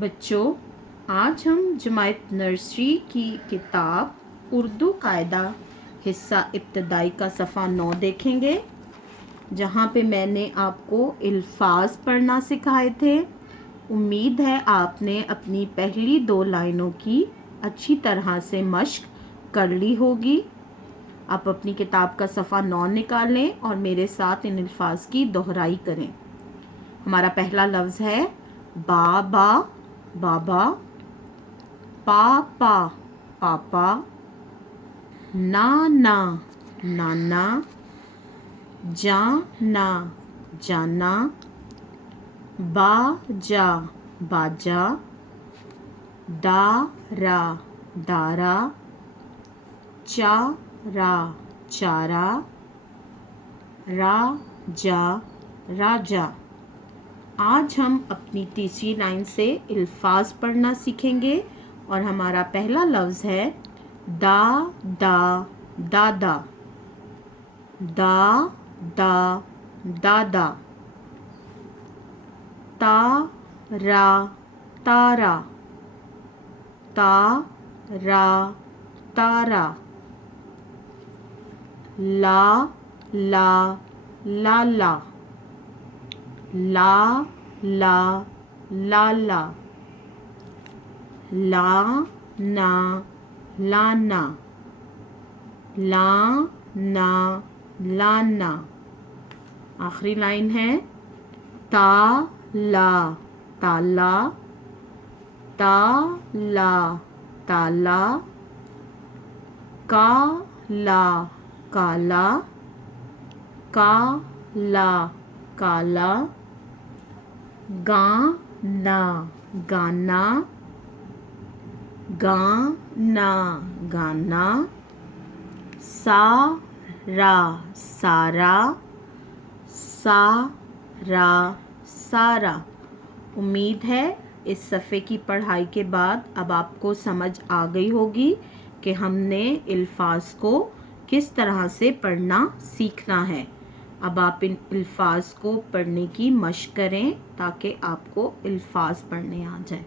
बच्चों, आज हम जमायत नर्सरी की किताब उर्दू कायदा हिस्सा इब्तदाई का सफ़ा 9 देखेंगे, जहाँ पे मैंने आपको अल्फाज पढ़ना सिखाए थे। उम्मीद है आपने अपनी पहली 2 लाइनों की अच्छी तरह से मश्क कर ली होगी। आप अपनी किताब का सफ़ा 9 निकालें और मेरे साथ इन अल्फाज की दोहराई करें। हमारा पहला लफ्ज़ है बाबा, बाबा, पापा, पापा, नाना, नाना, जाना, जाना, बाजा, बाजा, दारा, दारा, चारा, चारा, राजा, राजा। आज हम अपनी तीसरी लाइन से अल्फाज पढ़ना सीखेंगे और हमारा पहला लफ्ज़ है दादा, दादा, दादा, दादा, तारा, तारा, तारा, तारा, ला, ला, लाला, ला, ला, लाला, ला, ना, लाना, ला, ना, लाना। आखिरी लाइन है ताला, ताला, ताला, ताला, काला, काला, काला, काला, गाना, गाना, गाना, गाना, सारा, सारा, सारा, सारा। उम्मीद है इस सफ़े की पढ़ाई के बाद अब आपको समझ आ गई होगी कि हमने अल्फाज को किस तरह से पढ़ना सीखना है। अब आप इन अल्फाज को पढ़ने की मशक करें ताकि आपको अल्फाज पढ़ने आ जाए।